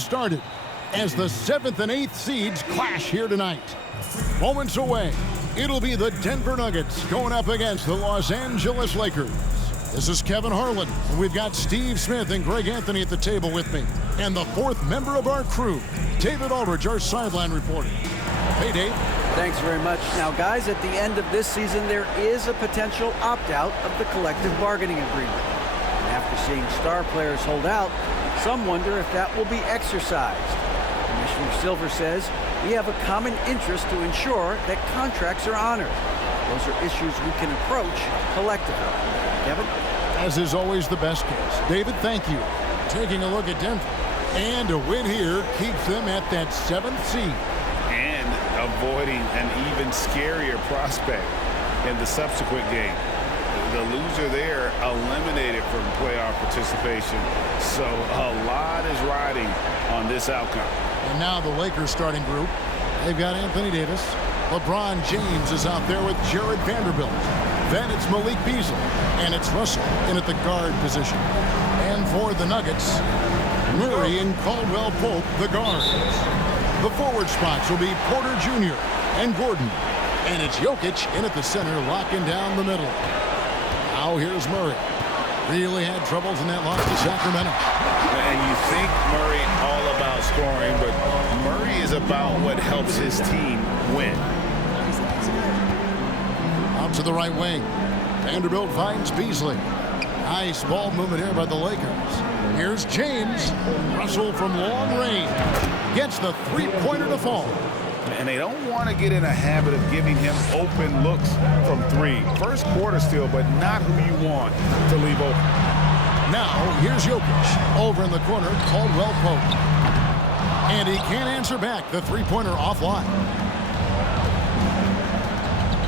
started as the 7th and 8th seeds clash here tonight. Moments away, it'll be the Denver Nuggets going up against the Los Angeles Lakers. This is Kevin Harlan. We've got Steve Smith and Greg Anthony at the table with me. And the fourth member of our crew, David Aldridge, our sideline reporter. Hey, Dave. Thanks very much. Now, guys, at the end of this season, there is a potential opt-out of the collective bargaining agreement. And after seeing star players hold out, some wonder if that will be exercised. Commissioner Silver says we have a common interest to ensure that contracts are honored. Those are issues we can approach collectively. Kevin? As is always the best case. David, thank you. Taking a look at Denver. And a win here keeps them at that 7th seed. And avoiding an even scarier prospect in the subsequent game. The loser there eliminated from playoff participation. So a lot is riding on this outcome. And now the Lakers starting group. They've got Anthony Davis. LeBron James is out there with Jared Vanderbilt. Then it's Malik Beasley. And it's Russell in at the guard position. And for the Nuggets, Murray and Caldwell Pope, the guards. The forward spots will be Porter Jr. and Gordon. And it's Jokic in at the center, locking down the middle. Now here's Murray. Really had troubles in that loss to Sacramento. And you think Murray all about scoring, but Murray is about what helps his team win. Out to the right wing. Vanderbilt finds Beasley. Nice ball movement here by the Lakers. Here's James. Russell from long range. Gets the three-pointer to fall. And they don't want to get in a habit of giving him open looks from three. First quarter still, but not who you want to leave open. Now, here's Jokic. Over in the corner, Caldwell Pope. And he can't answer back. The three-pointer offline.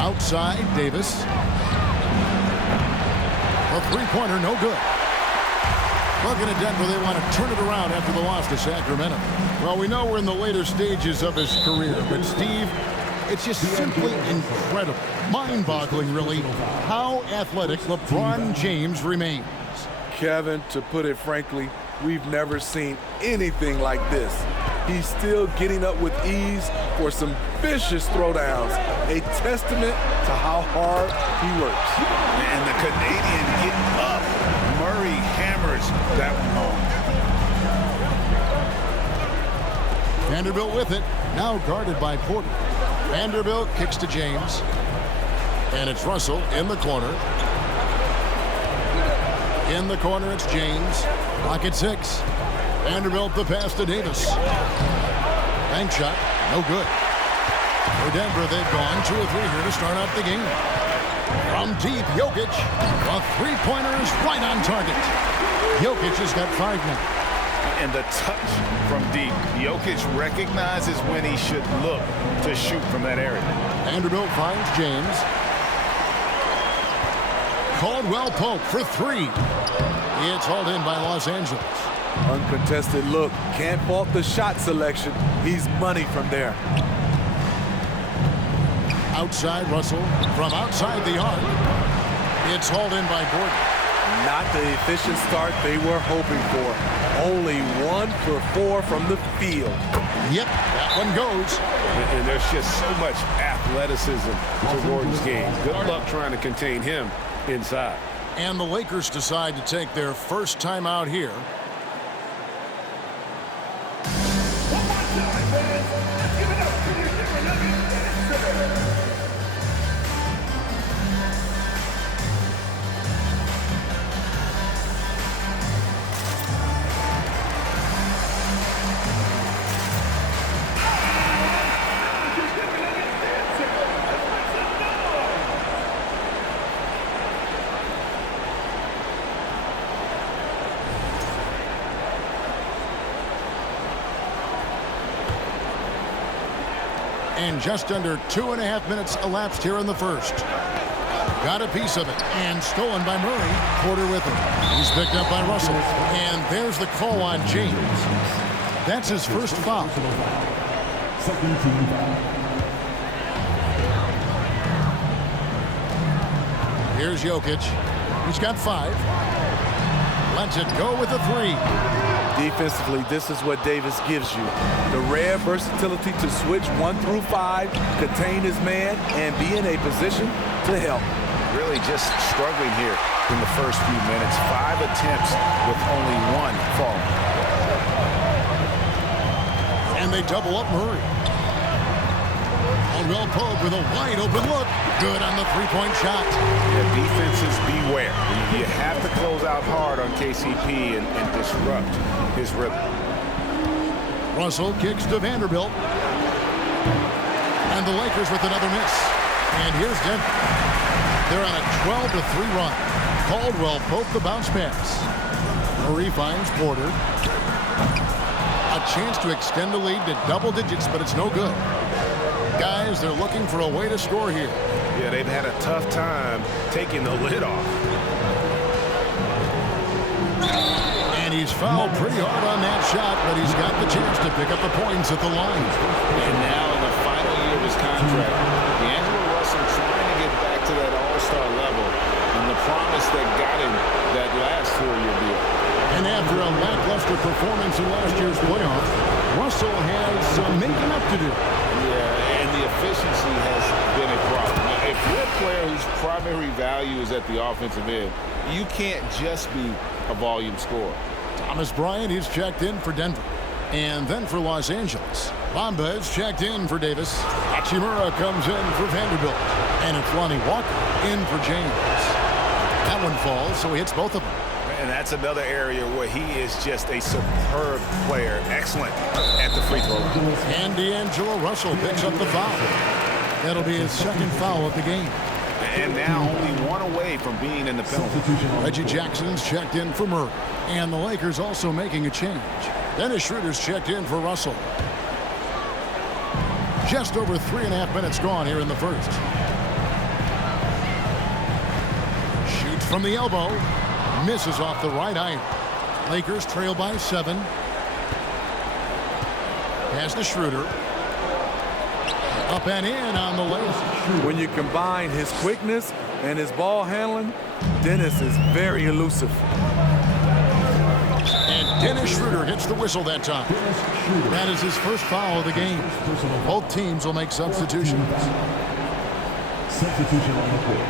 Outside, Davis. The three-pointer, no good. Looking at Denver, they want to turn it around after the loss to Sacramento. Well, we know we're in the later stages of his career, but Steve, it's just simply incredible, mind-boggling, really, how athletic LeBron James remains. Kevin, to put it frankly, we've never seen anything like this. He's still getting up with ease for some vicious throwdowns, a testament to how hard he works. And the Canadian getting up. Murray hammers that one home. Vanderbilt with it, now guarded by Porter. Vanderbilt kicks to James. And it's Russell in the corner. In the corner, it's James. Clock at 6. Vanderbilt the pass to Davis. Bank shot, no good. For Denver, they've gone 2 or 3 here to start out the game. From deep, Jokic. The three-pointer is right on target. Jokic has got 5 now. And the touch from deep. Jokic recognizes when he should look to shoot from that area. Vanderbilt finds James. Caldwell Pope for 3. It's hauled in by Los Angeles. Uncontested look. Can't fault the shot selection. He's money from there. Outside Russell. From outside the arc. It's hauled in by Gordon. Not the efficient start they were hoping for. Only 1 for 4 from the field. Yep, that one goes. And there's just so much athleticism to Gordon's game. Good luck trying to contain him inside. And the Lakers decide to take their first time out here. And just under 2.5 minutes elapsed here in the first. Got a piece of it and stolen by Murray. Porter with him. He's picked up by Russell. And there's the call on James. That's his first foul. Here's Jokic. He's got 5. Lets it go with a 3. Defensively, this is what Davis gives you. The rare versatility to switch 1 through 5, contain his man, and be in a position to help. Really just struggling here in the first few minutes. 5 attempts with only 1 falling. And they double up Murray. Caldwell Pope with a wide open look. Good on the three-point shot. Yeah, defenses beware. You have to close out hard on KCP and disrupt his rhythm. Russell kicks to Vanderbilt. And the Lakers with another miss. And here's Denver. They're on a 12-3 run. Caldwell Pope the bounce pass. Murray finds Porter. A chance to extend the lead to double digits, but it's no good. Guys, they're looking for a way to score here. Yeah, they've had a tough time taking the lid off. And he's fouled pretty hard on that shot, but he's got the chance to pick up the points at the line. And now in the final year of his contract, D'Angelo Russell trying to get back to that all-star level and the promise that got him that last 4-year deal. And after a lackluster performance in last year's playoff, Russell has some making up to do. Yeah, and the efficiency has been a problem. Now, if you're a player whose primary value is at the offensive end, you can't just be a volume scorer. Thomas Bryant, he's checked in for Denver. And then for Los Angeles, Bamba is checked in for Davis. Hachimura comes in for Vanderbilt. And it's Lonnie Walker in for James. That one falls, so he hits both of them. And that's another area where he is just a superb player. Excellent at the free throw line. And D'Angelo Russell picks up the foul. That'll be his second foul of the game. And now only 1 away from being in the penalty. Reggie Jackson's checked in for Murray. And the Lakers also making a change. Dennis Schroeder's checked in for Russell. Just over 3.5 minutes gone here in the first. Shoots from the elbow. Misses off the right iron. Lakers trail by 7. Pass to Schroeder. Up and in on the layup. When you combine his quickness and his ball handling, Dennis is very elusive. And Dennis Schroeder hits the whistle that time. That is his first foul of the game. Both teams will make substitutions. Substitution on the court.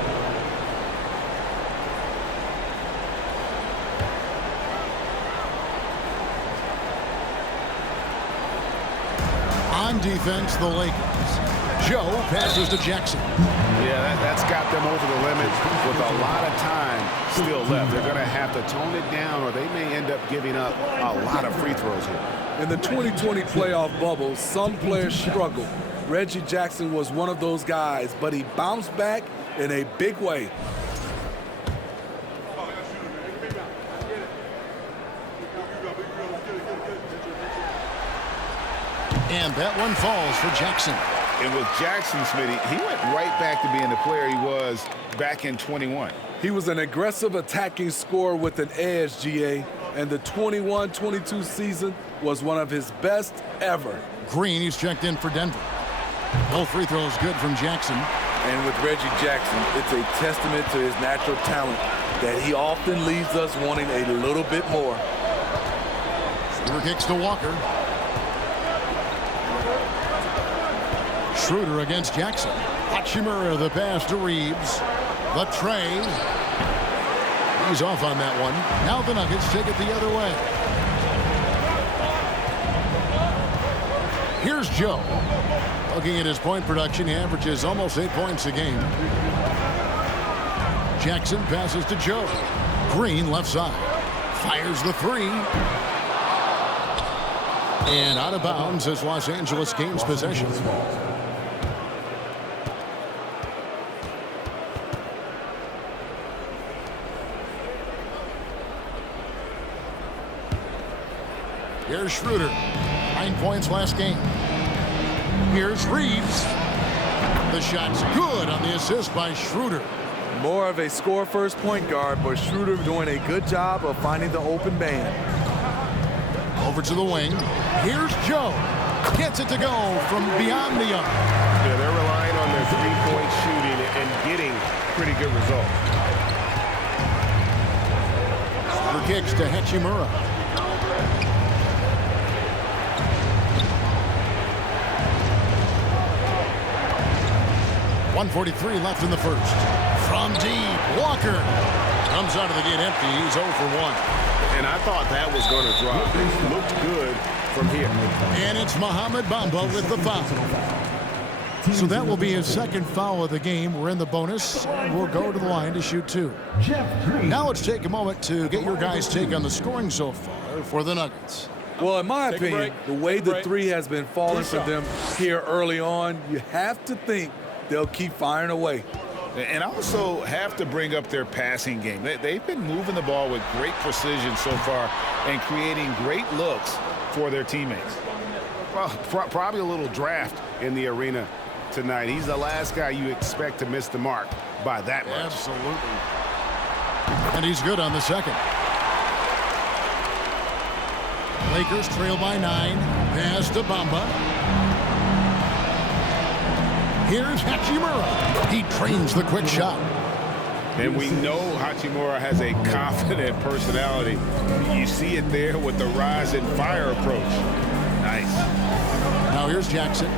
On defense, the Lakers. Joe passes to Jackson. Yeah, that's got them over the limit with a lot of time still left. They're going to have to tone it down or they may end up giving up a lot of free throws here. In the 2020 playoff bubble, some players struggled. Reggie Jackson was one of those guys, but he bounced back in a big way. And that one falls for Jackson. And with Jackson, Smitty, he went right back to being the player he was back in 21. He was an aggressive attacking scorer with an edge, GA, and the 21-22 season was one of his best ever. Green, he's checked in for Denver. Both free throws good from Jackson. And with Reggie Jackson, it's a testament to his natural talent that he often leaves us wanting a little bit more. Schroeder kicks to Walker. Schroeder against Jackson. Hachimura the pass to Reeves. The tray. He's off on that one. Now the Nuggets take it the other way. Here's Joe. Looking at his point production, he averages almost 8 points a game. Jackson passes to Joe. Green left side. Fires the 3. And out of bounds as Los Angeles gains possession. Here's Schroeder. 9 points last game. Here's Reeves. The shot's good on the assist by Schroeder. More of a score-first point guard, but Schroeder doing a good job of finding the open man. Over to the wing. Here's Joe. Gets it to go from beyond the arc. Yeah, they're relying on their three-point shooting and getting pretty good results. Schroeder kicks to Hachimura. 1:43 left in the first. From deep, Walker comes out of the gate empty. He's 0 for 1. And I thought that was going to drop. It looked good from here. And it's Mohamed Bamba with the foul. So that will be his second foul of the game. We're in the bonus, and we'll go to the line to shoot 2. Now let's take a moment to get your guys' take on the scoring so far for the Nuggets. Well, in my opinion, the way the three has been falling for them here early on, you have to think they'll keep firing away. And also have to bring up their passing game. They've been moving the ball with great precision so far and creating great looks for their teammates. Well, probably a little draft in the arena tonight. He's the last guy you expect to miss the mark by that much. Absolutely. And he's good on the second. Lakers trail by 9. Pass to Bamba. Here's Hachimura. He trains the quick shot. And we know Hachimura has a confident personality. You see it there with the rise and fire approach. Nice. Now here's Jackson.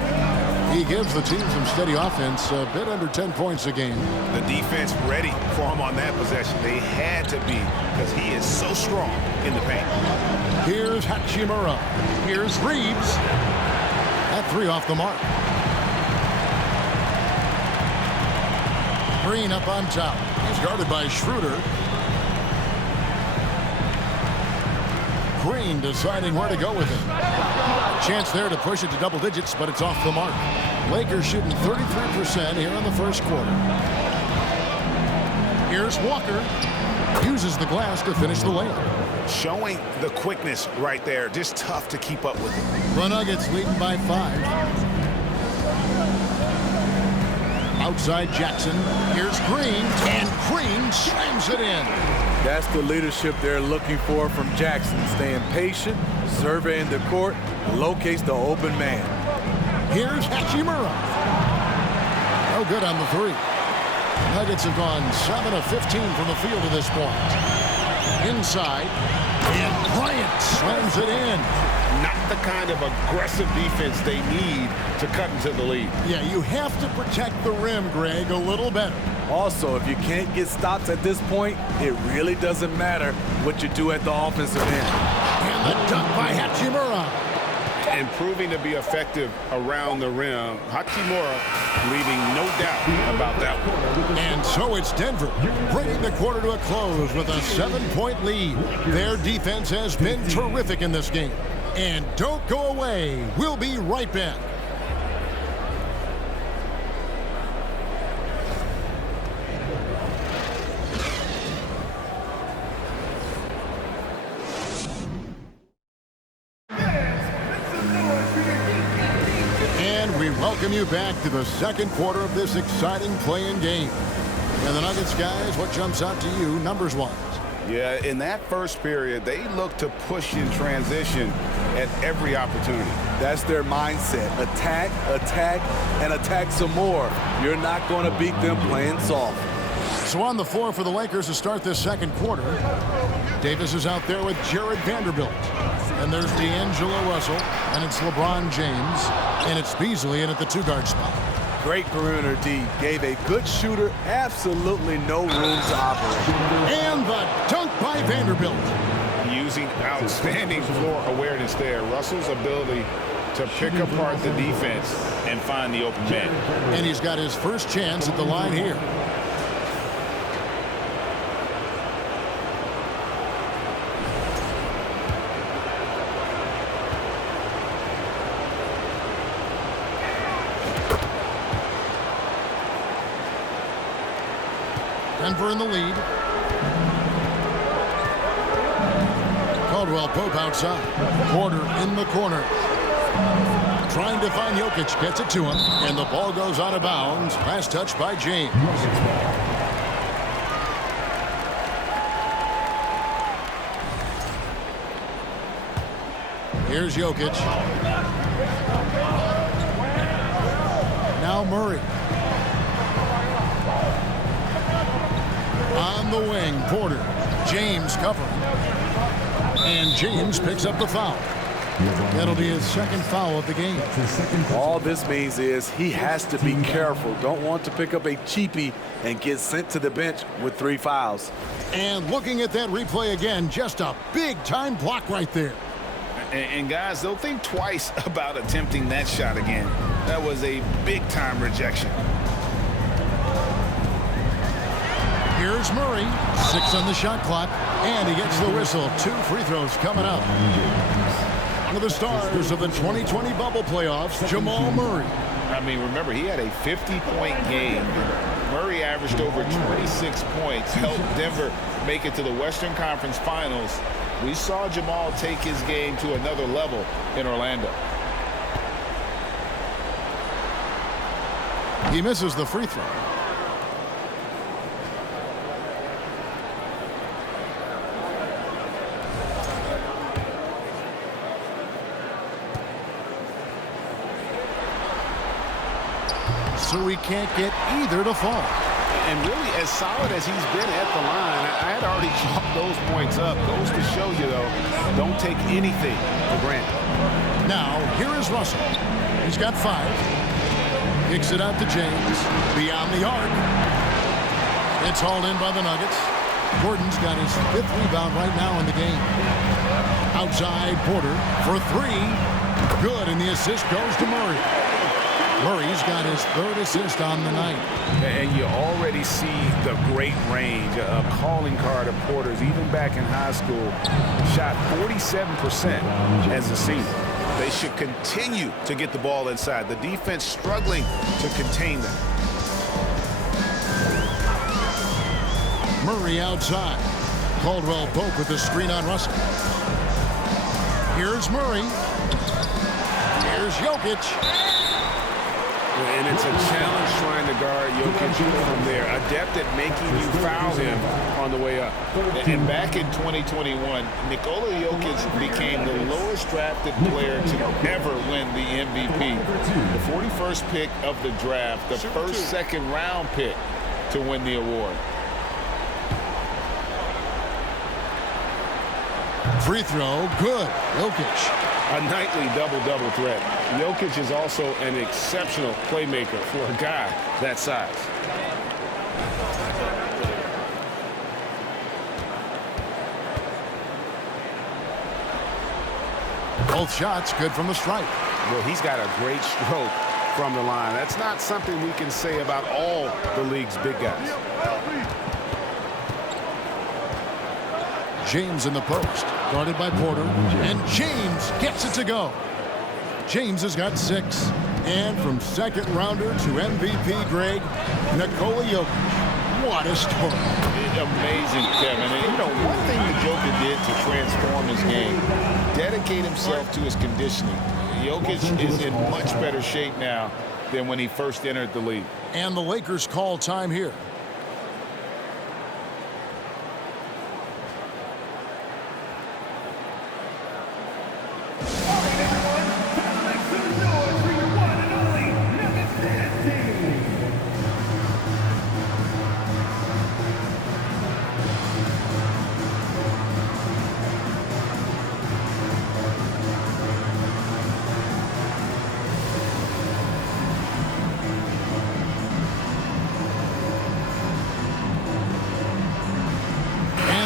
He gives the team some steady offense, a bit under 10 points a game. The defense ready for him on that possession. They had to be because he is so strong in the paint. Here's Hachimura. Here's Reeves. That 3 off the mark. Green up on top. He's guarded by Schroeder. Green deciding where to go with it. Chance there to push it to double digits, but it's off the mark. Lakers shooting 33% here in the first quarter. Here's Walker. Uses the glass to finish the layup. Showing the quickness right there. Just tough to keep up with it. The Nuggets leading by 5. Outside Jackson. Here's Green. And Green slams it in. That's the leadership they're looking for from Jackson. Staying patient, surveying the court, locates the open man. Here's Hachimura. No good on the 3. Nuggets have gone 7 of 15 from the field to this point. Inside. And Bryant slams it in. Not the kind of aggressive defense they need to cut into the lead. Yeah, you have to protect the rim, Greg, a little better. Also, if you can't get stops at this point, it really doesn't matter what you do at the offensive end. And the dunk by Hachimura. And proving to be effective around the rim. Hachimura leaving no doubt about that one. And so it's Denver bringing the quarter to a close with a 7-point lead. Their defense has been terrific in this game. And don't go away. We'll be right back. And we welcome you back to the second quarter of this exciting play-in game. And the Nuggets, guys, what jumps out to you numbers-wise? Yeah, in that first period, they look to push in transition at every opportunity. That's their mindset. Attack, attack, and attack some more. You're not going to beat them playing soft. So on the floor for the Lakers to start this second quarter, Davis is out there with Jared Vanderbilt. And there's D'Angelo Russell, and it's LeBron James, and it's Beasley in at the 2-guard spot. Great perimeter D. Gave a good shooter absolutely no room to operate. And the dunk by Vanderbilt. Using outstanding floor awareness there. Russell's ability to pick apart the defense and find the open man. And he's got his first chance at the line here. Denver in the lead. Caldwell Pope outside. Porter in the corner. Trying to find Jokic. Gets it to him. And the ball goes out of bounds. Last touch by James. Here's Jokic. Now Murray. On the wing, Porter. James covering. And James picks up the foul. That'll be his second foul of the game. All this means is he has to be careful. Don't want to pick up a cheapie and get sent to the bench with 3 fouls. And looking at that replay again, just a big-time block right there. And guys, they'll think twice about attempting that shot again. That was a big-time rejection. Here's Murray, 6 on the shot clock, and he gets the whistle. 2 free throws coming up. One of the stars of the 2020 bubble playoffs, Jamal Murray. I mean, remember, he had a 50-point game. Murray averaged over 26 points, helped Denver make it to the Western Conference Finals. We saw Jamal take his game to another level in Orlando. He misses the free throw. So he can't get either to fall. And really, as solid as he's been at the line, I had already chalked those points up. Goes to show you, though, don't take anything for granted. Now, here is Russell. He's got 5. Kicks it out to James. Beyond the arc. It's hauled in by the Nuggets. Gordon's got his 5th rebound right now in the game. Outside, Porter for 3. Good, and the assist goes to Murray. Murray's got his 3rd assist on the night. And you already see the great range, a calling card of Porter's. Even back in high school, shot 47% as a senior. They should continue to get the ball inside. The defense struggling to contain them. Murray outside. Caldwell Pope with the screen on Russell. Here's Murray. Here's Jokic. And it's a challenge trying to guard Jokic from there. Adept at making you foul him on the way up. And back in 2021, Nikola Jokic became the lowest drafted player to ever win the MVP. The 41st pick of the draft, the first second-round pick to win the award. Free throw, good. Jokic. A nightly double-double threat. Jokic is also an exceptional playmaker for a guy that size. Both shots good from the stripe. Well, he's got a great stroke from the line. That's not something we can say about all the league's big guys. James in the post, guarded by Porter, and James gets it to go. James has got 6, and from second rounder to MVP Greg, Nikola Jokic. What a story. Amazing, Kevin. And you know, one thing the Joker did to transform his game, dedicate himself to his conditioning. Jokic is in much better shape now than when he first entered the league. And the Lakers call time here.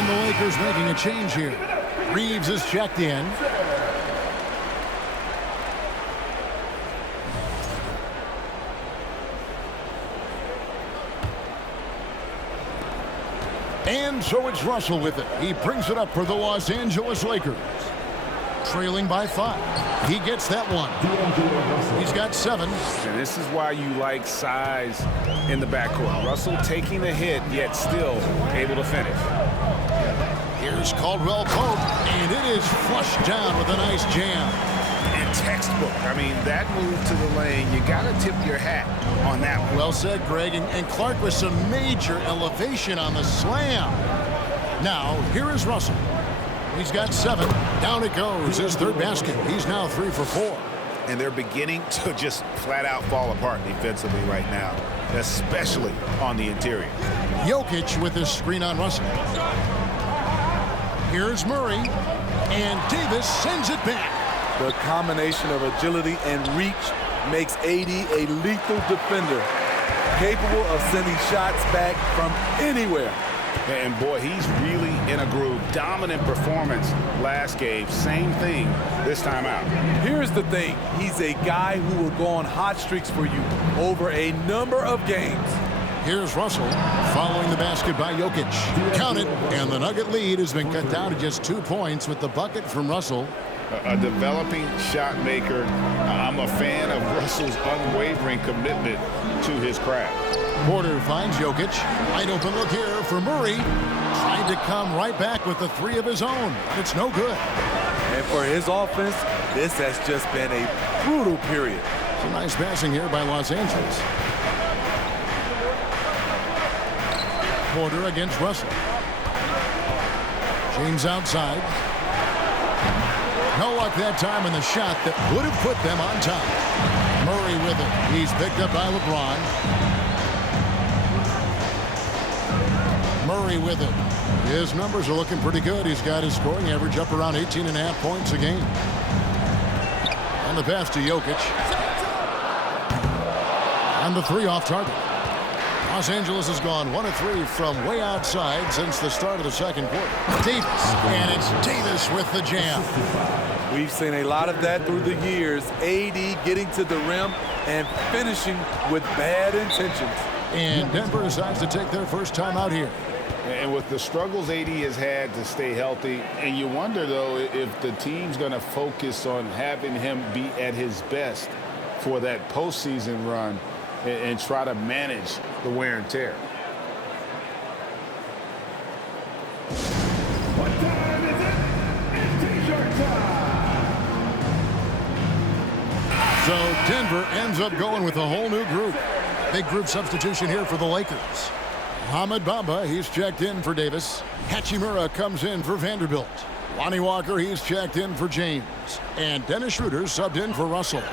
Lakers making a change here. Reeves is checked in. And so it's Russell with it. He brings it up for the Los Angeles Lakers. Trailing by 5. He gets that one. He's got 7. And this is why you like size in the backcourt. Russell taking the hit, yet still able to finish. Here's Caldwell Pope, and it is flushed down with a nice jam. And textbook. I mean, that move to the lane, you got to tip your hat on that one. Well said, Greg. And Clark with some major elevation on the slam. Now, here is Russell. He's got 7. Down it goes. His 3rd basket. He's now 3 for 4. And they're beginning to just flat out fall apart defensively right now, especially on the interior. Jokic with his screen on Russell. Here's Murray. And Davis sends it back. The combination of agility and reach makes AD a lethal defender, capable of sending shots back from anywhere. And boy, he's really in a groove. Dominant performance last game. Same thing this time out. Here's the thing. He's a guy who will go on hot streaks for you over a number of games. Here's Russell following the basket by Jokic. Count it, and the Nugget lead has been cut down to just 2 points with the bucket from Russell. A developing shot maker. I'm a fan of Russell's unwavering commitment to his craft. Porter finds Jokic. Wide open look here for Murray. Tried to come right back with the 3 of his own. It's no good. And for his offense, this has just been a brutal period. Some nice passing here by Los Angeles. Porter against Russell. James outside. No luck that time in the shot that would have put them on top. Murray with it. He's picked up by LeBron. Murray with it. His numbers are looking pretty good. He's got his scoring average up around 18.5 points a game. And the pass to Jokic. And the 3 off target. Los Angeles has gone 1 of 3 from way outside since the start of the second quarter. Davis, and it's Davis with the jam. We've seen a lot of that through the years. AD getting to the rim and finishing with bad intentions. And Denver decides to take their first time out here. And with the struggles AD has had to stay healthy, and you wonder, though, if the team's going to focus on having him be at his best for that postseason run and try to manage the wear and tear. What time is it? It's T-shirt time! So Denver ends up going with a whole new group. Big group substitution here for the Lakers. Ahmed Bamba, he's checked in for Davis. Hachimura comes in for Vanderbilt. Lonnie Walker, he's checked in for James. And Dennis Schroeder subbed in for Russell.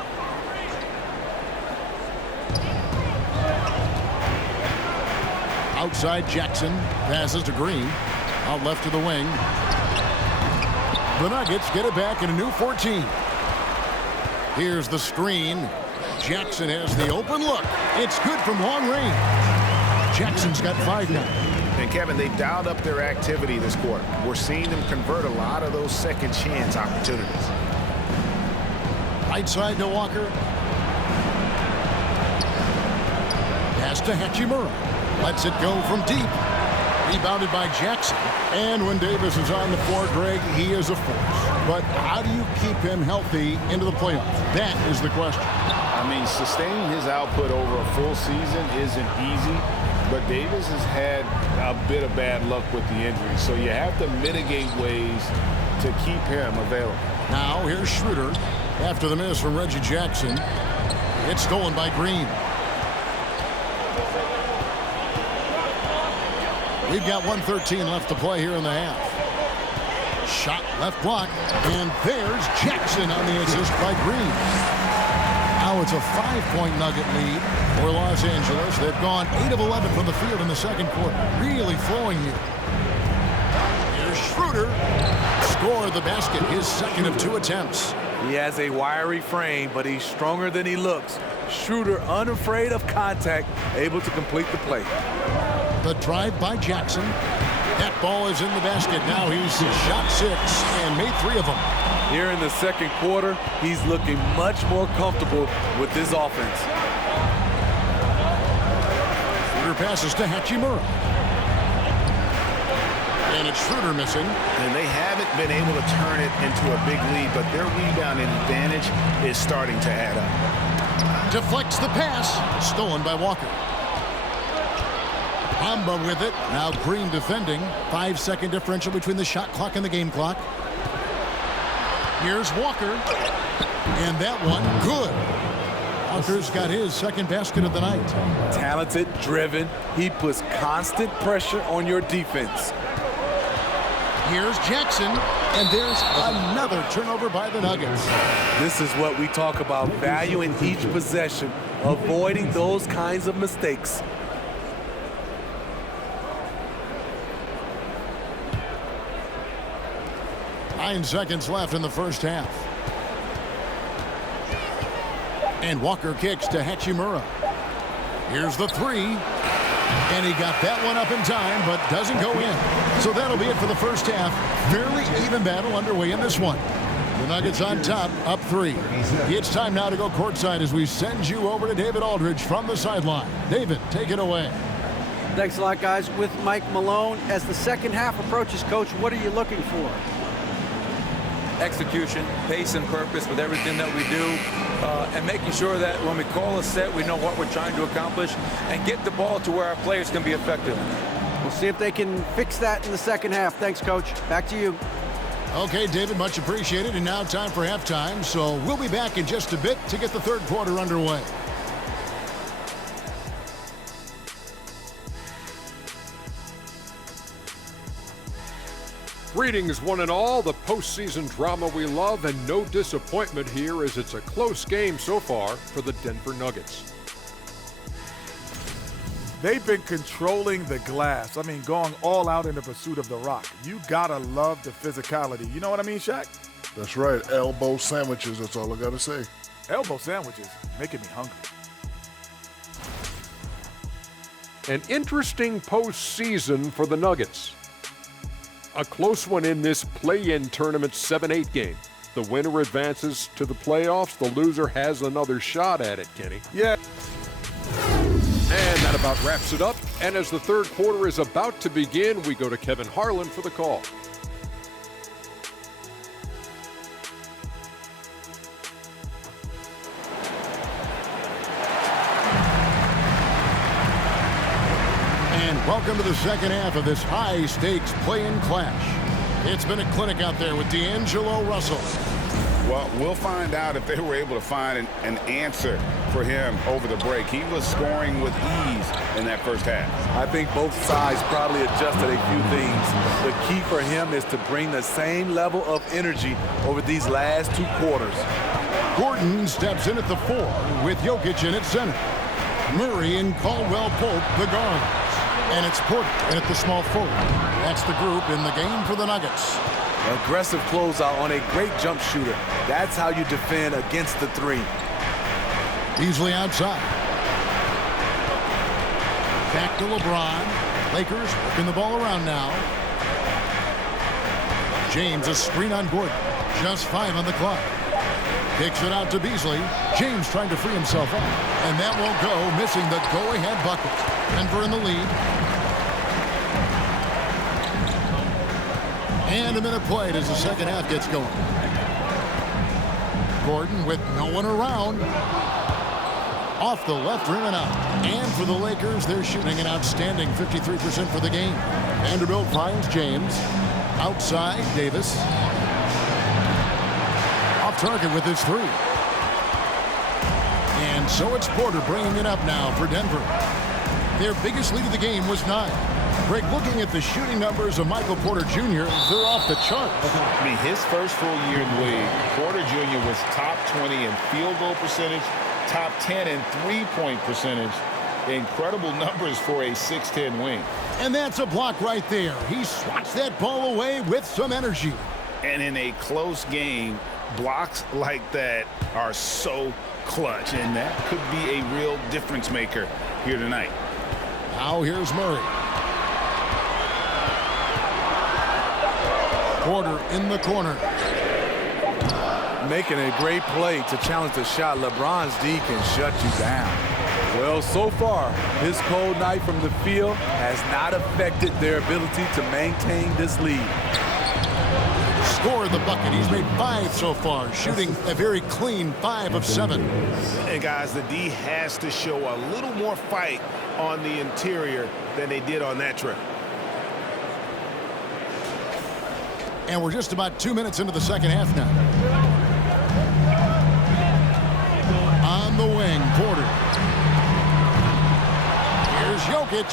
Outside Jackson, passes to Green. Out left to the wing. The Nuggets get it back in a new 14. Here's the screen. Jackson has the open look. It's good from long range. Jackson's got 5 now. And Kevin, they dialed up their activity this quarter. We're seeing them convert a lot of those second chance opportunities. Right side to Walker. Pass to Hachimura. Lets it go from deep. Rebounded by Jackson. And when Davis is on the floor, Greg, he is a force. But how do you keep him healthy into the playoffs? That is the question. I mean, sustaining his output over a full season isn't easy, but Davis has had a bit of bad luck with the injury. So you have to mitigate ways to keep him available. Now here's Schroeder. After the miss from Reggie Jackson. It's stolen by Green. We've got 1:13 left to play here in the half. Shot left block, and there's Jackson on the assist by Green. Now it's a 5-point Nugget lead for Los Angeles. They've gone 8 of 11 from the field in the second quarter. Really flowing here. Here's Schroeder. Scored the basket, his second of 2 attempts. He has a wiry frame, but he's stronger than he looks. Schroeder, unafraid of contact, able to complete the play. The drive by Jackson. That ball is in the basket. Now he's shot 6 and made 3 of them. Here in the second quarter, he's looking much more comfortable with his offense. Schroeder passes to Hachimura. And it's Schroeder missing. And they haven't been able to turn it into a big lead, but their rebounding advantage is starting to add up. Deflects the pass. Stolen by Walker. Bamba with it. Now Green defending. 5-second differential between the shot clock and the game clock. Here's Walker. And that one, good. Walker's got his second basket of the night. Talented, driven. He puts constant pressure on your defense. Here's Jackson. And there's another turnover by the Nuggets. This is what we talk about, value in each possession, avoiding those kinds of mistakes. Nine seconds left in the first half. And Walker kicks to Hachimura. Here's the three. And he got that one up in time, but doesn't go in. So that'll be it for the first half. Fairly even battle underway in this one. The Nuggets on top, up 3. It's time now to go courtside as we send you over to David Aldridge from the sideline. David, take it away. Thanks a lot, guys. With Mike Malone, as the second half approaches, Coach, what are you looking for? Execution, pace, and purpose with everything that we do, and making sure that when we call a set, we know what we're trying to accomplish and get the ball to where our players can be effective. We'll see if they can fix that in the second half. Thanks, Coach. Back to you. Okay, David, much appreciated. And now time for halftime. So we'll be back in just a bit to get the third quarter underway. Greetings, one and all. The postseason drama we love, and no disappointment here as it's a close game so far for the Denver Nuggets. They've been controlling the glass. I mean, going all out in the pursuit of the rock. You gotta love the physicality. You know what I mean, Shaq? That's right. Elbow sandwiches. That's all I got to say. Elbow sandwiches making me hungry. An interesting postseason for the Nuggets. A close one in this play-in tournament 7-8 game. The winner advances to the playoffs. The loser has another shot at it, Kenny. Yeah. And that about wraps it up. And as the third quarter is about to begin, we go to Kevin Harlan for the call. And welcome to the second half of this high-stakes play-in clash. It's been a clinic out there with D'Angelo Russell. Well, we'll find out if they were able to find an answer for him over the break. He was scoring with ease in that first half. I think both sides probably adjusted a few things. The key for him is to bring the same level of energy over these last 2 quarters. Gordon steps in at the 4 with Jokic in at center. Murray and Caldwell Pope the guards. And it's Porter in at the small forward. That's the group in the game for the Nuggets. Aggressive closeout on a great jump shooter. That's how you defend against the 3. Beasley outside. Back to LeBron. Lakers working the ball around now. James a screen on Gordon. Just 5 on the clock. Kicks it out to Beasley. James trying to free himself up. And that won't go, missing the go-ahead bucket. Denver in the lead. And a minute played as the second half gets going. Gordon with no one around. Off the left rim and out. And for the Lakers, they're shooting an outstanding 53% for the game. Vanderbilt finds James. Outside, Davis. Off target with his 3. And so it's Porter bringing it up now for Denver. Their biggest lead of the game was 9. Greg, looking at the shooting numbers of Michael Porter Jr., they're off the chart. I mean, his first full year in the league, Porter Jr. was top 20 in field goal percentage, top 10 in three-point percentage. Incredible numbers for a 6'10 wing. And that's a block right there. He swats that ball away with some energy. And in a close game, blocks like that are so clutch, and that could be a real difference maker here tonight. Now here's Murray. Porter in the corner. Making a great play to challenge the shot. LeBron's D can shut you down. Well, so far, his cold night from the field has not affected their ability to maintain this lead. Scored the bucket. He's made 5 so far, shooting a very clean 5 of 7. And guys, the D has to show a little more fight on the interior than they did on that trip. And we're just about 2 minutes into the second half now. On the wing, Porter. Here's Jokic.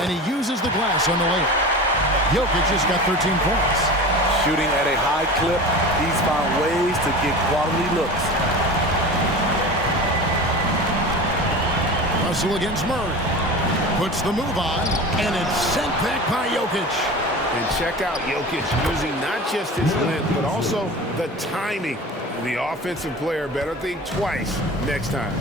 And he uses the glass on the layup. Jokic has got 13 points. Shooting at a high clip, he's found ways to get quality looks. Russell against Murray. Puts the move on, and it's sent back by Jokic. And check out Jokic using not just his length, but also the timing. The offensive player better think twice next time.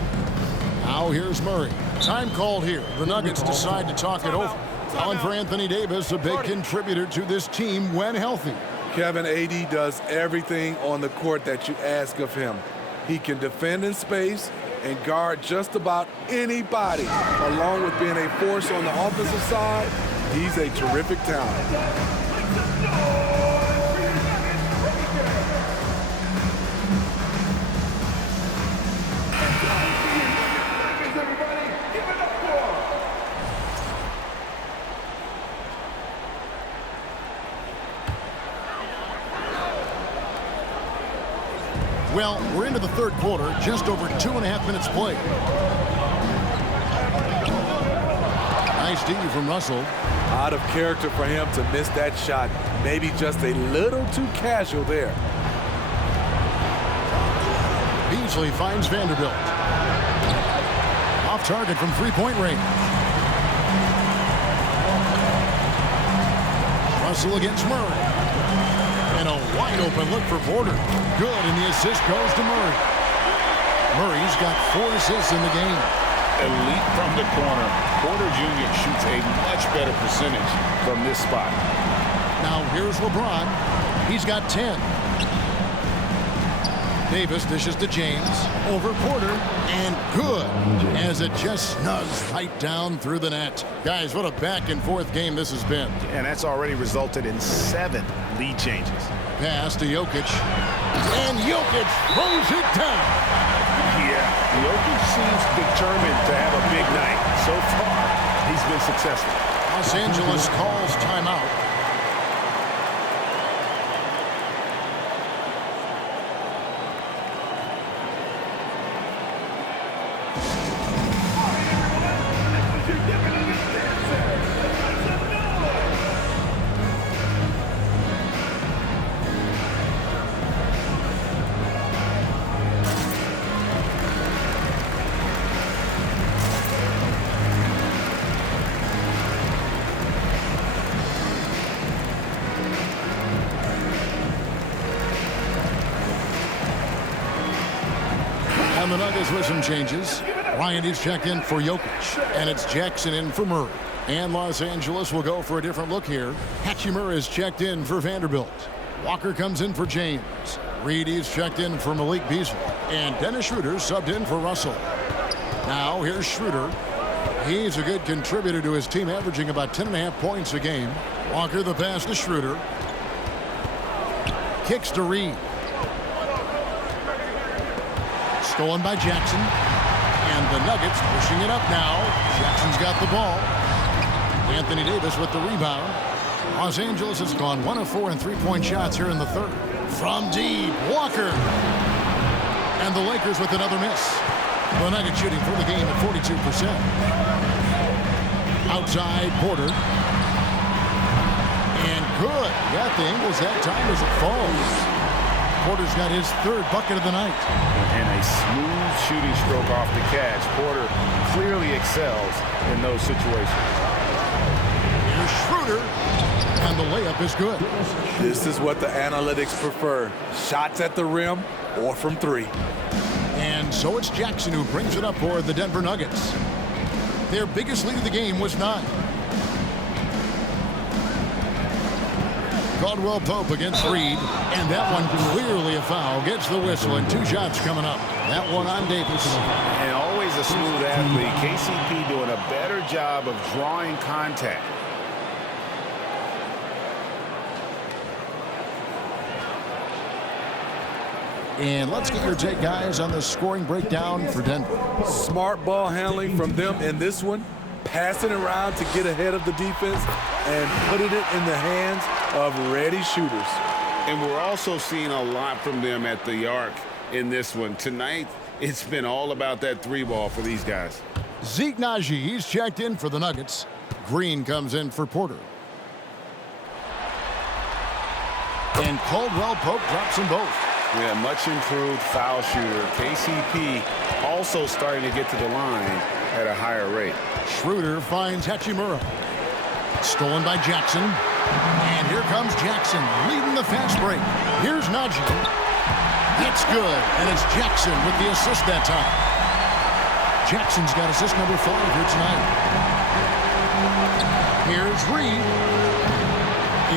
Now here's Murray. Time called here. The Nuggets decide to talk it over. Calling for Anthony Davis, a big contributor to this team when healthy. Kevin, AD does everything on the court that you ask of him. He can defend in space and guard just about anybody. Along with being a force on the offensive side, he's a terrific talent. Well, we're into the third quarter, just over 2.5 minutes played. Nice D from Russell. Out of character for him to miss that shot. Maybe just a little too casual there. Beasley finds Vanderbilt. Off target from three-point range. Russell against Murray. And a wide-open look for Porter. Good, and the assist goes to Murray. Murray's got 4 assists in the game. Elite from the corner. Porter Jr. shoots a much better percentage from this spot. Now here's LeBron. He's got 10. Davis dishes to James. Over Porter. And good. As it just snugs right down through the net. Guys, what a back-and-forth game this has been. And that's already resulted in 7 lead changes. Pass to Jokic. And Jokic throws it down. Yeah, Jokic seems determined to have a big night. So far, he's been successful. Los Angeles calls timeout. And the Nuggets with some changes. Ryan is checked in for Jokic. And it's Jackson in for Murray. And Los Angeles will go for a different look here. Hachimura is checked in for Vanderbilt. Walker comes in for James. Reed is checked in for Malik Beasley. And Dennis Schroeder subbed in for Russell. Now here's Schroeder. He's a good contributor to his team, averaging about 10.5 points a game. Walker the pass to Schroeder. Kicks to Reed. Stolen by Jackson. And the Nuggets pushing it up now. Jackson's got the ball. Anthony Davis with the rebound. Los Angeles has gone 1 of 4 in three-point shots here in the third. From deep, Walker. And the Lakers with another miss. The Nuggets shooting for the game at 42%. Outside, Porter. And good. Got the angles that time as it falls. Porter's got his 3rd bucket of the night. And a smooth shooting stroke off the catch. Porter clearly excels in those situations. Here's Schroeder. And the layup is good. This is what the analytics prefer. Shots at the rim or from 3. And so it's Jackson who brings it up for the Denver Nuggets. Their biggest lead of the game was 9. Caldwell Pope against Reed, and that one clearly a foul. Gets the whistle, and 2 shots coming up. That one on Davis. And always a smooth athlete. KCP doing a better job of drawing contact. And let's get your take, guys, on the scoring breakdown for Denver. Smart ball handling from them in this one. Passing around to get ahead of the defense and putting it in the hands of ready shooters. And we're also seeing a lot from them at the arc in this one. Tonight, it's been all about that 3-ball for these guys. Zeke Naji, he's checked in for the Nuggets. Green comes in for Porter. And Caldwell Pope drops them both. Yeah, much improved foul shooter. KCP also starting to get to the line at a higher rate. Schroeder finds Hachimura. Stolen by Jackson. And here comes Jackson leading the fast break. Here's Najee. It's good, and it's Jackson with the assist that time. Jackson's got assist number 5 here tonight. Here's Reed.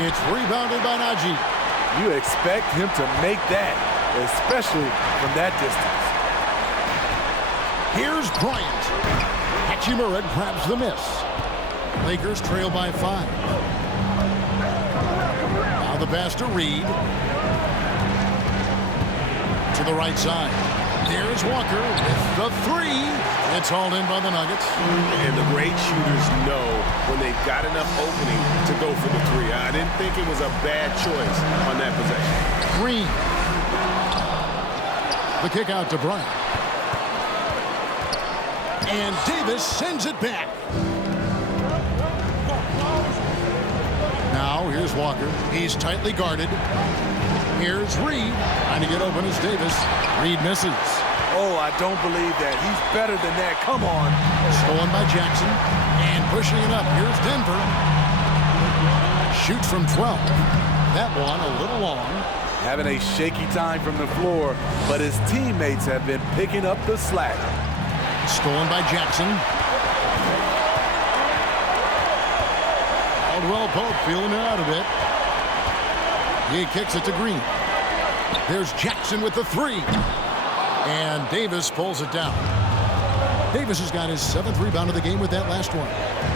It's rebounded by Najee. You expect him to make that, especially from that distance. Here's Bryant. Hachimura grabs the miss. Lakers trail by 5. Now the pass to Reed. To the right side. There's Walker with the 3. It's hauled in by the Nuggets. And the great shooters know when they've got enough opening to go for the 3. I didn't think it was a bad choice on that possession. Green. The kick out to Bryant. And Davis sends it back. Now here's Walker. He's tightly guarded. Here's Reed. Trying to get open as Davis. Reed misses. Oh, I don't believe that. He's better than that. Come on. Stolen by Jackson. And pushing it up. Here's Denver. Shoots from 12. That one a little long. Having a shaky time from the floor, but his teammates have been picking up the slack. Stolen by Jackson. Caldwell Pope feeling it out a bit. He kicks it to Green. There's Jackson with the 3. And Davis pulls it down. Davis has got his 7th rebound of the game with that last one.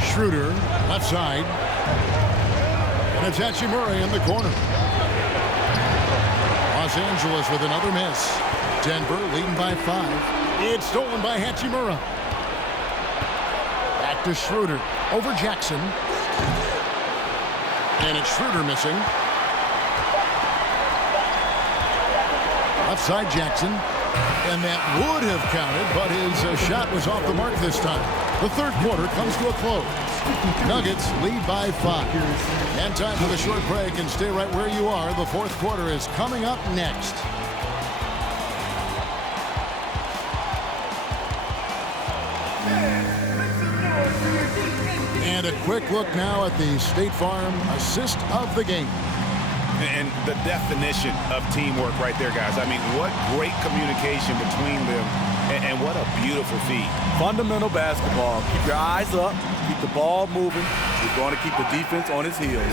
Schroeder, left side. And it's Hachimura in the corner. Los Angeles with another miss. Denver leading by 5. It's stolen by Hachimura. Back to Schroeder. Over Jackson. And it's Schroeder missing. Left side Jackson. And that would have counted, but his shot was off the mark this time. The third quarter comes to a close. Nuggets lead by 5. And time for the short break, and stay right where you are. The fourth quarter is coming up next. And a quick look now at the State Farm assist of the game. And the definition of teamwork right there, guys. I mean, what great communication between them, and what a beautiful feed. Fundamental basketball. Keep your eyes up. Keep the ball moving. You're going to keep the defense on its heels.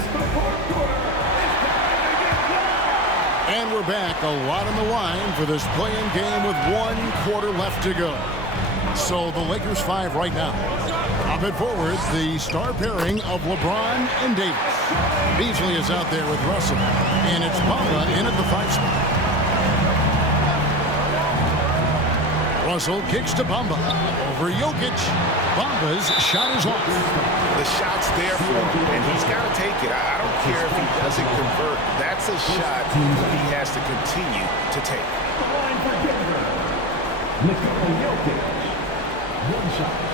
And we're back. A lot on the line for this play-in game with 1 quarter left to go. So the Lakers 5 right now. Up and forward, the star pairing of LeBron and Davis. Beasley is out there with Russell. And it's Bamba in at the 5 spot. Russell kicks to Bamba. Over Jokic. Bamba's shot is off. The shot's there for him, and he's got to take it. I don't care if he doesn't convert. That's a shot he has to continue to take. The line for Denver. Nikola Jokic. 1 shot.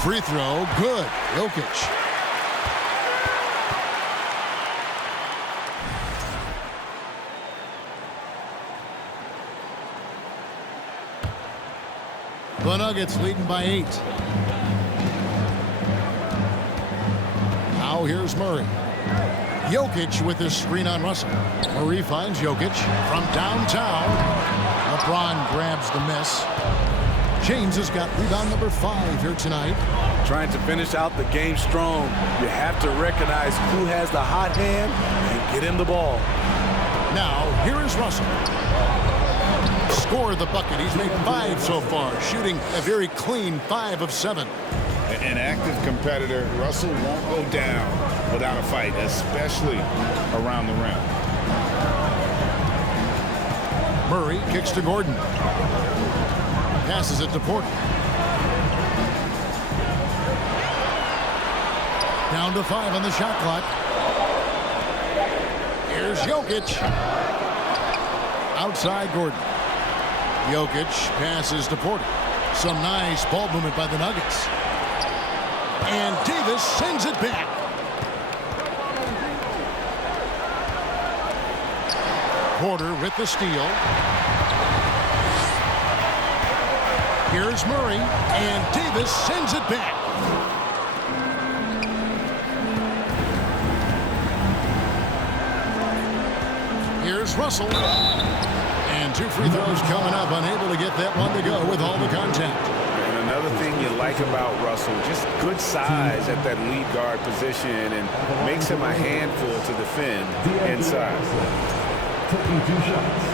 Free throw, good. Jokic. The Nuggets leading by 8. Now here's Murray. Jokic with his screen on Russell. Murray finds Jokic from downtown. LeBron grabs the miss. James has got rebound number 5 here tonight. Trying to finish out the game strong. You have to recognize who has the hot hand and get him the ball. Now, here is Russell. Score the bucket. He's made 5 so far, shooting a very clean 5 of 7. An active competitor, Russell won't go down without a fight, especially around the rim. Murray kicks to Gordon. Passes it to Porter. Down to 5 on the shot clock. Here's Jokic. Outside Gordon. Jokic passes to Porter. Some nice ball movement by the Nuggets. And Davis sends it back. Porter with the steal. Here's Murray, and Davis sends it back. Here's Russell. And 2 free throws coming up. Unable to get that one to go with all the contact. And another thing you like about Russell, just good size at that lead guard position and makes him a handful to defend inside. Taking 2 shots.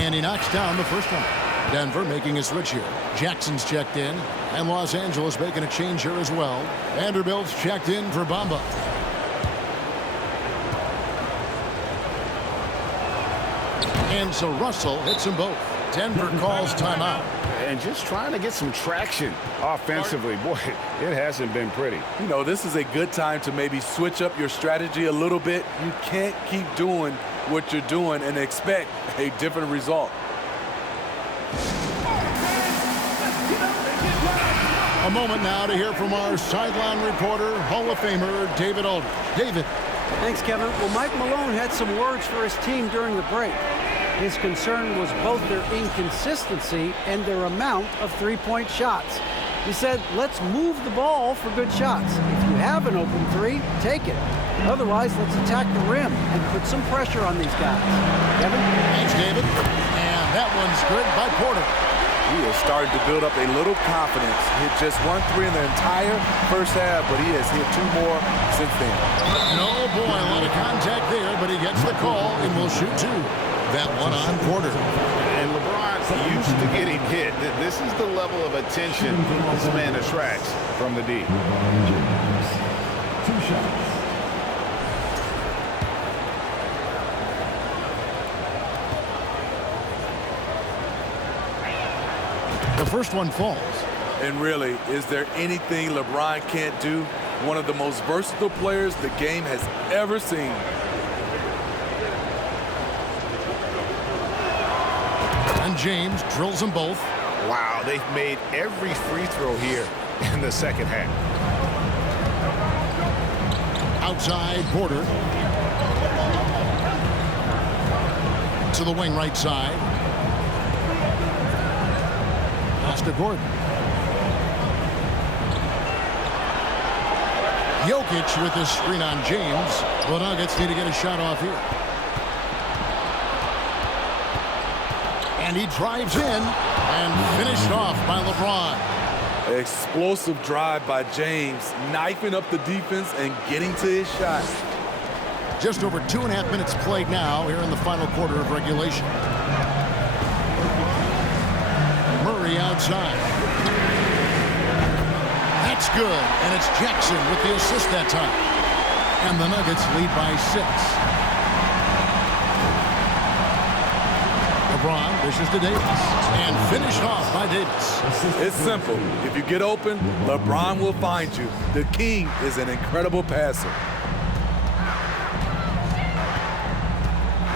And he knocks down the first one. Denver making a switch here. Jackson's checked in. And Los Angeles making a change here as well. Vanderbilt's checked in for Bamba. And so Russell hits them both. Denver calls timeout. And just trying to get some traction offensively. Boy, it hasn't been pretty. You know, this is a good time to maybe switch up your strategy a little bit. You can't keep doing what you're doing and expect a different result. A moment now to hear from our sideline reporter, Hall of Famer David Aldridge. David. Thanks, Kevin. Well, Mike Malone had some words for his team during the break. His concern was both their inconsistency and their amount of three-point shots. He said, let's move the ball for good shots. If you have an open three, take it. Otherwise, let's attack the rim and put some pressure on these guys. Kevin? Thanks, David. And that one's good by Porter. He is starting to build up a little confidence. Hit just 1 3 in the entire first half, but he has hit 2 more since then. And oh boy, a lot of contact there, but he gets the call and will shoot 2. That one on Porter. And LeBron's used to getting hit. This is the level of attention this man attracts from the D. 2 shots. The first one falls. And really, is there anything LeBron can't do? One of the most versatile players the game has ever seen. And James drills them both. Wow, they've made every free throw here in the second half. Outside Porter. To the wing right side. Pass to Gordon. Jokic with this screen on James. The Nuggets need to get a shot off here. And he drives in and finished off by LeBron. Explosive drive by James, knifing up the defense and getting to his shot. Just over 2.5 minutes played now here in the final quarter of regulation. Murray outside. That's good, and it's Jackson with the assist that time. And the Nuggets lead by 6. LeBron dishes to Davis and finished off by Davis. It's simple. If you get open, LeBron will find you. The king is an incredible passer.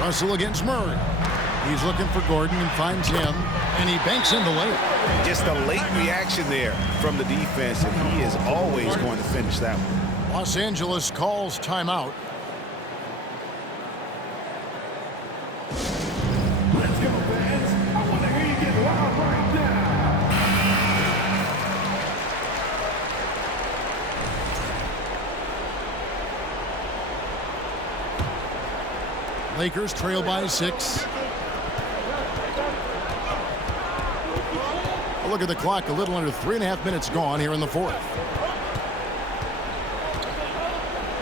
Russell against Murray. He's looking for Gordon and finds him, and he banks in the layup. Just a late reaction there from the defense, and he is always going to finish that one. Los Angeles calls timeout. Let's go, fans. I want to hear you get loud right now. Lakers trail by 6. Look at the clock, a little under 3.5 minutes gone here in the fourth.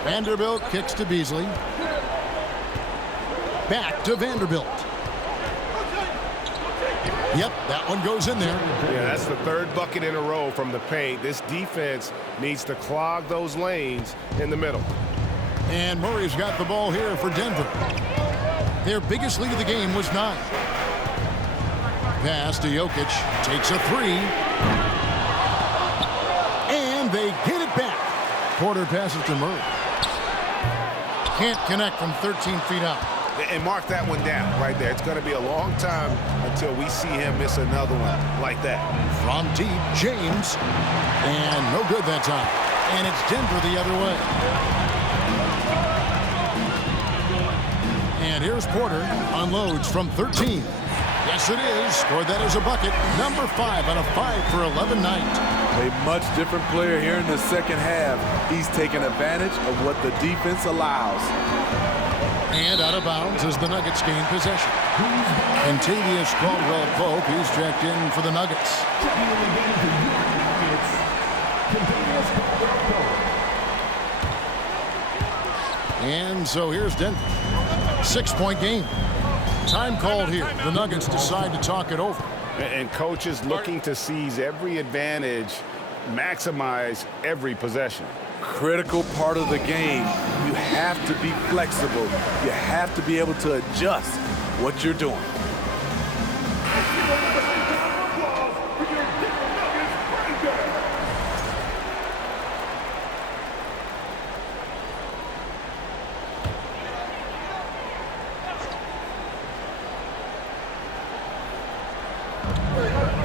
Vanderbilt kicks to Beasley. Back to Vanderbilt. Yep, that one goes in there. Yeah, that's the 3rd bucket in a row from the paint. This defense needs to clog those lanes in the middle. And Murray's got the ball here for Denver. Their biggest lead of the game was 9. Pass to Jokic, takes a 3. And they get it back. Porter passes to Murray. Can't connect from 13 feet out. And mark that one down right there. It's going to be a long time until we see him miss another one like that. From deep, James. And no good that time. And it's Denver the other way. And here's Porter. Unloads from 13. Yes, it is. Scored that as a bucket. Number 5 on a 5 for 11 night. A much different player here in the second half. He's taking advantage of what the defense allows. And out of bounds as the Nuggets gain possession. Kentavious Caldwell-Pope, he's checked in for the Nuggets. And so here's Denver. 6-point game. Time called here. The Nuggets decide to talk it over. And coaches looking to seize every advantage, maximize every possession. Critical part of the game. You have to be flexible. You have to be able to adjust what you're doing.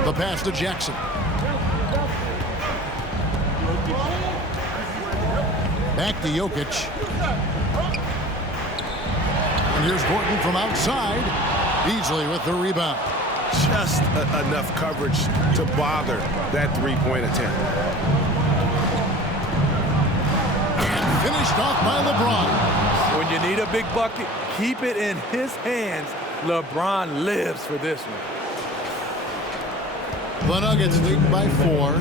The pass to Jackson. Back to Jokic. And here's Gordon from outside. Beasley with the rebound. Just enough coverage to bother that three-point attempt. And finished off by LeBron. When you need a big bucket, keep it in his hands. LeBron lives for this one. The Nuggets lead by 4.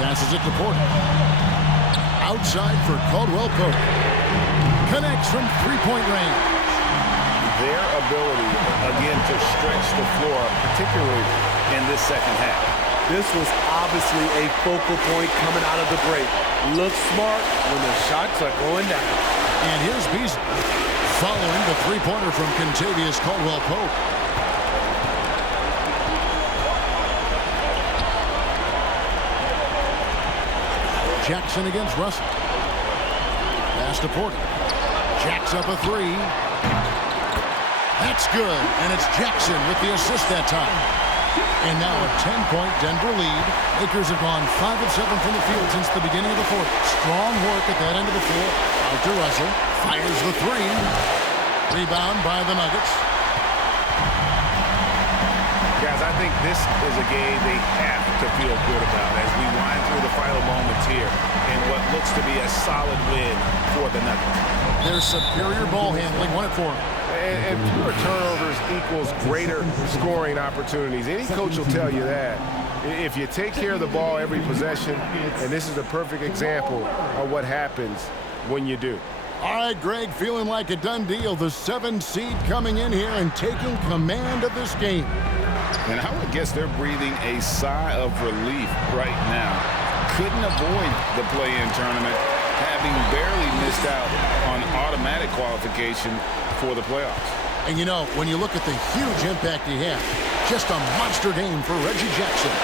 Passes it to Porter. Outside for Caldwell-Pope. Connects from three-point range. Their ability, again, to stretch the floor, particularly in this second half. This was obviously a focal point coming out of the break. Look smart when the shots are going down. And here's Beasley following the three-pointer from Kentavious Caldwell-Pope. Jackson against Russell. Pass to Porter. Jacks up a three. That's good, and it's Jackson with the assist that time. And now a 10-point Denver lead. Lakers have gone 5 of 7 from the field since the beginning of the fourth. Strong work at that end of the floor. Out to Russell. Fires the three. Rebound by the Nuggets. Guys, I think this is a game they have to feel good about as we wind through the final moments here in what looks to be a solid win for the Nuggets. Their superior ball handling won it for them. And fewer turnovers equals greater scoring opportunities. Any coach will tell you that. If you take care of the ball every possession, and this is a perfect example of what happens when you do. All right, Greg, feeling like a done deal. The 7th seed coming in here and taking command of this game. And I would guess they're breathing a sigh of relief right now. Couldn't avoid the play-in tournament, having barely missed out on automatic qualification for the playoffs. And you know, when you look at the huge impact he had, just a monster game for Reggie Jackson.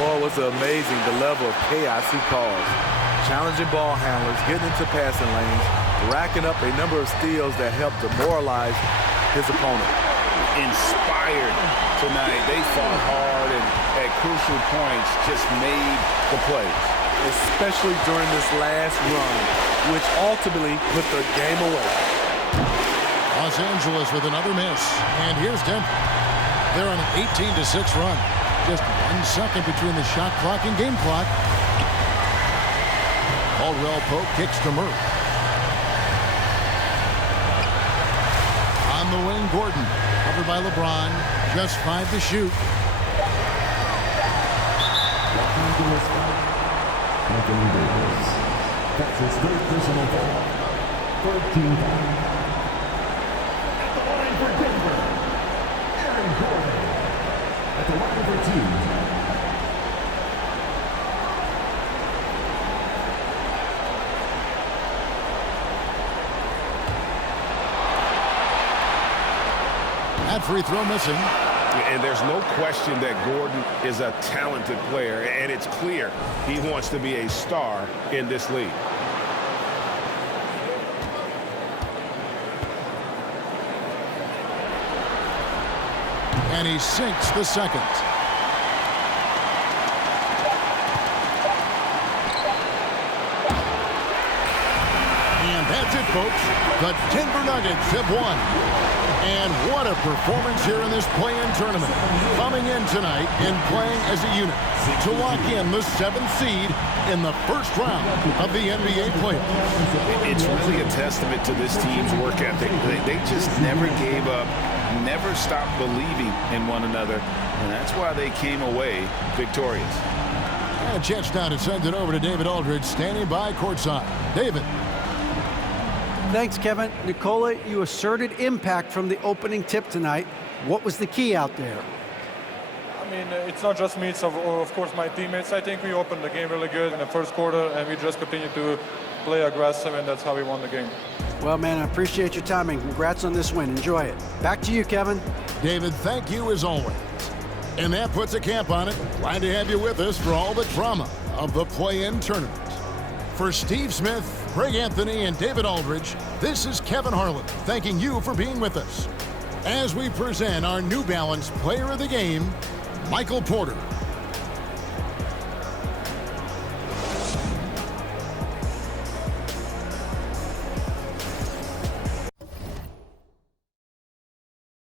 Boy, it was amazing the level of chaos he caused. Challenging ball handlers, getting into passing lanes, racking up a number of steals that helped demoralize his opponent. Inspired tonight. They fought hard and at crucial points just made the plays. Especially during this last run, which ultimately put the game away. Los Angeles with another miss. And here's Denver. They're on an 18-6 run. Just 1 second between the shot clock and game clock. Caldwell-Pope kicks to Murray. On the wing, Gordon. Covered by LeBron. Just 5 to shoot. Anthony Davis. That's his third personal foul. 13 foul. At the line for Denver, Aaron Gordon. At the line for 2. That free throw missing. And there's no question that Gordon is a talented player, and it's clear he wants to be a star in this league. And he sinks the second. And that's it folks. The Denver Nuggets have won. And what a performance here in this play-in tournament. Coming in tonight and playing as a unit to lock in the 7th seed in the first round of the NBA playoffs. It's really a testament to this team's work ethic. They just never gave up, never stopped believing in one another, and that's why they came away victorious. And a chance now to send it over to David Aldridge, standing by courtside. David. Thanks, Kevin. Nikola, you asserted impact from the opening tip tonight. What was the key out there? I mean, it's not just me, it's of course my teammates. I think we opened the game really good in the first quarter, and we just continued to play aggressive, and that's how we won the game. Well, man, I appreciate your time, and congrats on this win. Enjoy it. Back to you, Kevin. David, thank you as always. And that puts a cap on it. Glad to have you with us for all the drama of the play-in tournament. For Steve Smith, Greg Anthony, and David Aldridge, this is Kevin Harlan thanking you for being with us as we present our New Balance Player of the Game, Michael Porter.